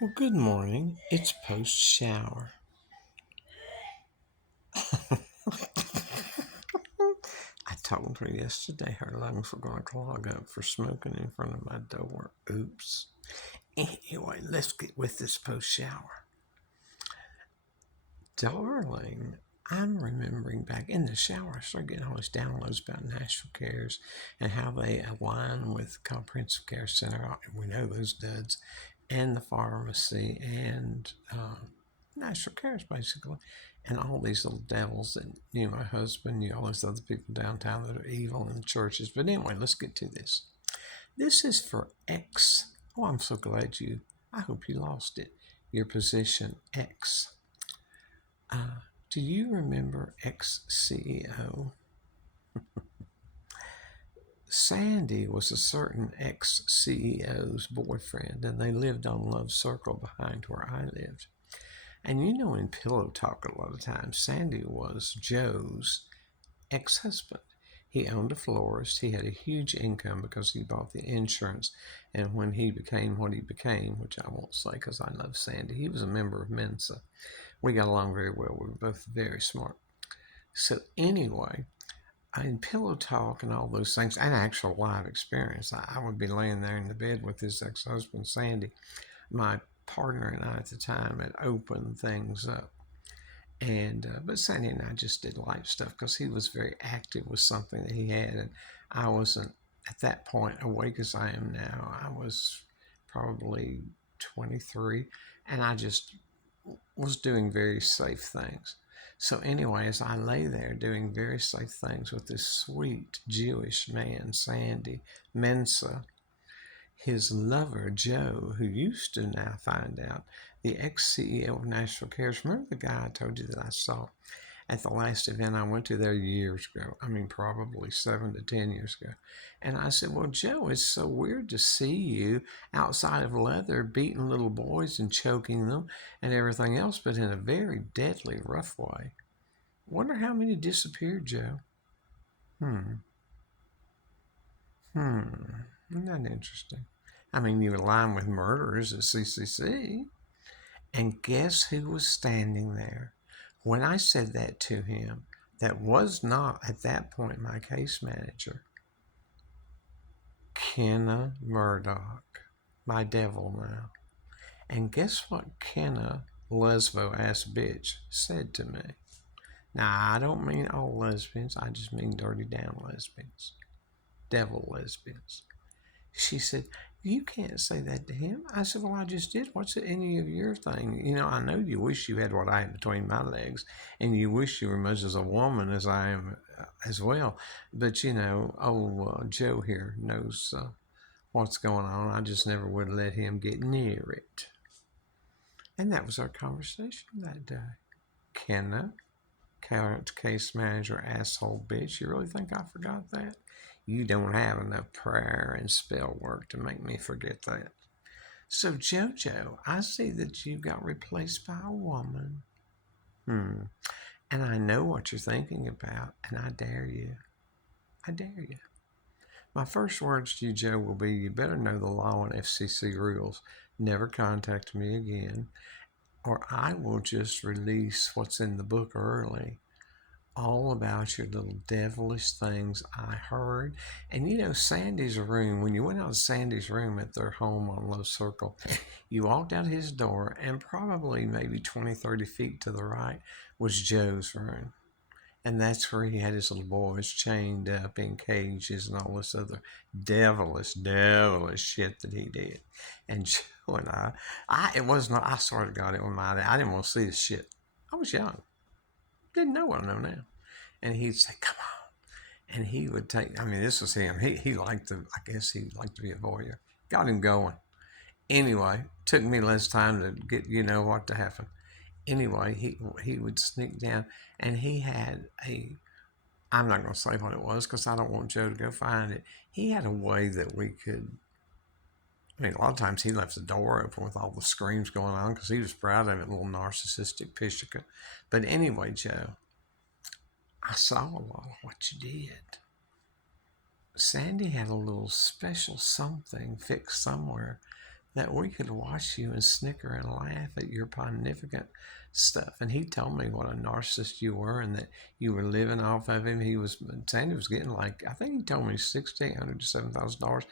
Well, good morning. It's post shower. I told her yesterday her lungs were going to clog up for smoking in front of my door. Oops. Anyway, let's get with this post shower. Darling, I'm remembering back in the shower, I started getting all these downloads about Nashville Cares and how they align with Comprehensive Care Center. We know those duds, and the pharmacy, and Nashville Cares, basically, and all these little devils that my husband, all those other people downtown that are evil in the churches. But anyway, let's get to this. This is for X. Oh, I'm so glad I hope you lost it. Your position X. Do you remember ex CEO? Sandy was a certain ex CEO's boyfriend, and they lived on Love Circle behind where I lived. And in Pillow Talk, a lot of times, Sandy was Joe's ex husband. He owned a florist. He had a huge income because he bought the insurance. And when he became what he became, which I won't say because I love Sandy, he was a member of Mensa. We got along very well. We were both very smart. So, anyway, in pillow talk and all those things, and actual live experience, I would be laying there in the bed with his ex-husband, Sandy. My partner and I at the time had opened things up. And but Sandy and I just did light stuff because he was very active with something that he had, and I wasn't at that point awake as I am now. I was probably 23, and I just was doing very safe things. So anyway, as I lay there doing very safe things with this sweet Jewish man, Sandy Mensa, his lover, Joe, who used to now find out, the ex-CEO of Nashville Cares. Remember the guy I told you that I saw at the last event I went to there years ago? I mean, probably 7 to 10 years ago. And I said, well, Joe, it's so weird to see you outside of leather beating little boys and choking them and everything else, but in a very deadly, rough way. Wonder how many disappeared, Joe. Hmm. Isn't that interesting? I mean, you align with murderers at CCC. And guess who was standing there? When I said that to him, that was not at that point my case manager, Kenna Murdoch, my devil now. And guess what Kenna, lesbo ass bitch, said to me? Now, I don't mean all lesbians, I just mean dirty down lesbians, devil lesbians. She said, you can't say that to him. I said, well, I just did. What's any of your thing? I know you wish you had what I had between my legs, and you wish you were much as a woman as I am as well. But, Joe here knows what's going on. I just never would let him get near it. And that was our conversation that day. Kenna, case manager, asshole bitch. You really think I forgot that? You don't have enough prayer and spell work to make me forget that. So, JoJo, I see that you got replaced by a woman. And I know what you're thinking about, and I dare you. I dare you. My first words to you, Joe, will be you better know the law and FCC rules. Never contact me again, or I will just release what's in the book early, all about your little devilish things I heard. And Sandy's room, when you went out of Sandy's room at their home on Love Circle, you walked out his door, and probably maybe 20, 30 feet to the right was Joe's room. And that's where he had his little boys chained up in cages and all this other devilish shit that he did. And Joe and it wasn't, I swear to God, it was I didn't want to see this shit. I was young. Didn't know what I know now. And he'd say, come on. And he would take, I mean, this was him. He liked to, I guess he liked to be a voyeur. Got him going. Anyway, took me less time to get, what to happen. Anyway, he would sneak down, and he had I'm not going to say what it was because I don't want Joe to go find it. He had a way that we could, I mean, a lot of times he left the door open with all the screams going on because he was proud of it, little narcissistic pishika. But anyway, Joe, I saw a lot of what you did. Sandy had a little special something fixed somewhere that we could watch you and snicker and laugh at your magnificent stuff. And he told me what a narcissist you were and that you were living off of him. Sandy was getting like, I think he told me $6,800 to $7,000.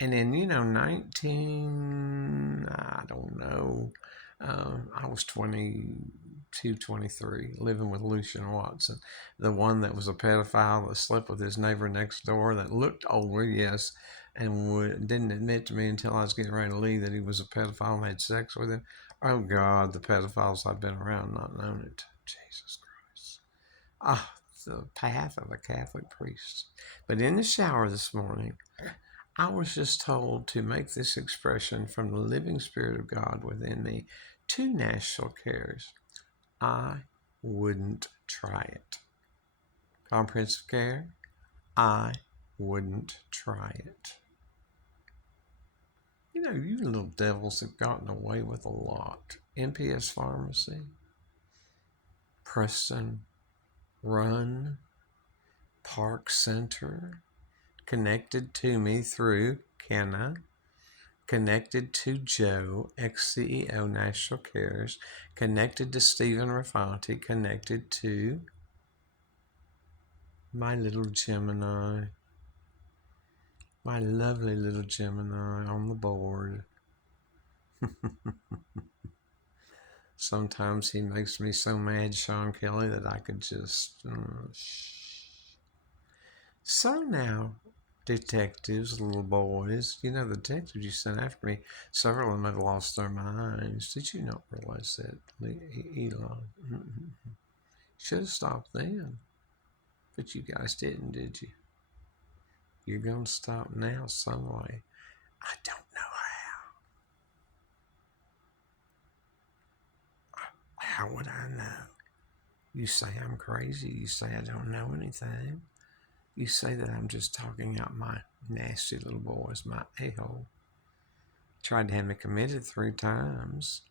And then, 19, I don't know, I was 22, 23, living with Lucian Watson, the one that was a pedophile that slept with his neighbor next door that looked older, yes, and didn't admit to me until I was getting ready to leave that he was a pedophile and had sex with him. Oh, God, the pedophiles I've been around not known it. Jesus Christ. Ah, the path of a Catholic priest. But in the shower this morning, I was just told to make this expression from the living Spirit of God within me to Nashville Cares. I wouldn't try it. Comprehensive care, I wouldn't try it. You little devils have gotten away with a lot. NPS Pharmacy, Preston Run, Park Center, connected to me through Kenna, connected to Joe, ex-CEO, Nashville Cares, connected to Stephen Rafanti, connected to my little Gemini, my lovely little Gemini on the board. Sometimes he makes me so mad, Sean Kelly, that I could just... So now, detectives, little boys, the detectives you sent after me, several of them had lost their minds. Did you not realize that, Elon? Should have stopped then. But you guys didn't, did you? You're going to stop now some way. I don't know how. How would I know? You say I'm crazy. You say I don't know anything. You say that I'm just talking out my nasty little boys, my a-hole. Tried to have me committed 3 times.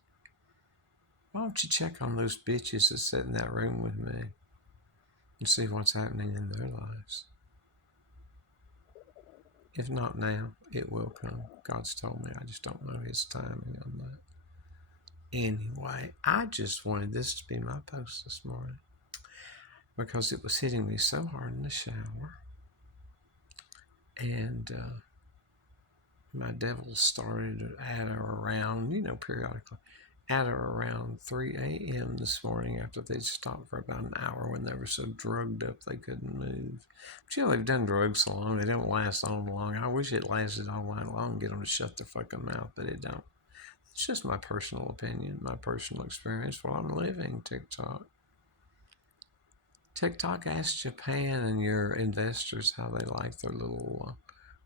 Why don't you check on those bitches that sit in that room with me and see what's happening in their lives? If not now, it will come. God's told me. I just don't know his timing on that. Anyway, I just wanted this to be my post this morning because it was hitting me so hard in the shower. And my devil started at or around, periodically, at or around 3 a.m. this morning after they'd stopped for about an hour when they were so drugged up they couldn't move. But they've done drugs so long, they don't last all long. I wish it lasted all night long, get them to shut their fucking mouth, but it don't. It's just my personal opinion, my personal experience while I'm living TikTok. TikTok asked Japan and your investors how they like their little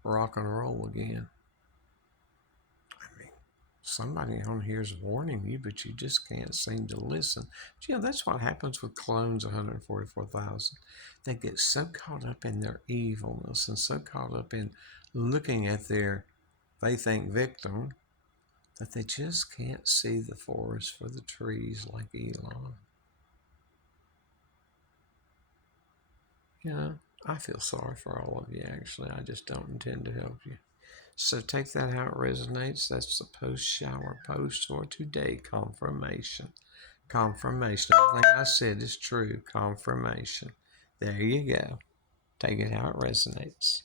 rock and roll again. Somebody on here is warning you, but you just can't seem to listen. But that's what happens with clones 144,000. They get so caught up in their evilness and so caught up in looking at their, they think, victim, that they just can't see the forest for the trees like Elon. I feel sorry for all of you, actually. I just don't intend to help you. So take that how it resonates. That's the post-shower post for today. Confirmation. Confirmation. Everything I said is true. Confirmation. There you go. Take it how it resonates.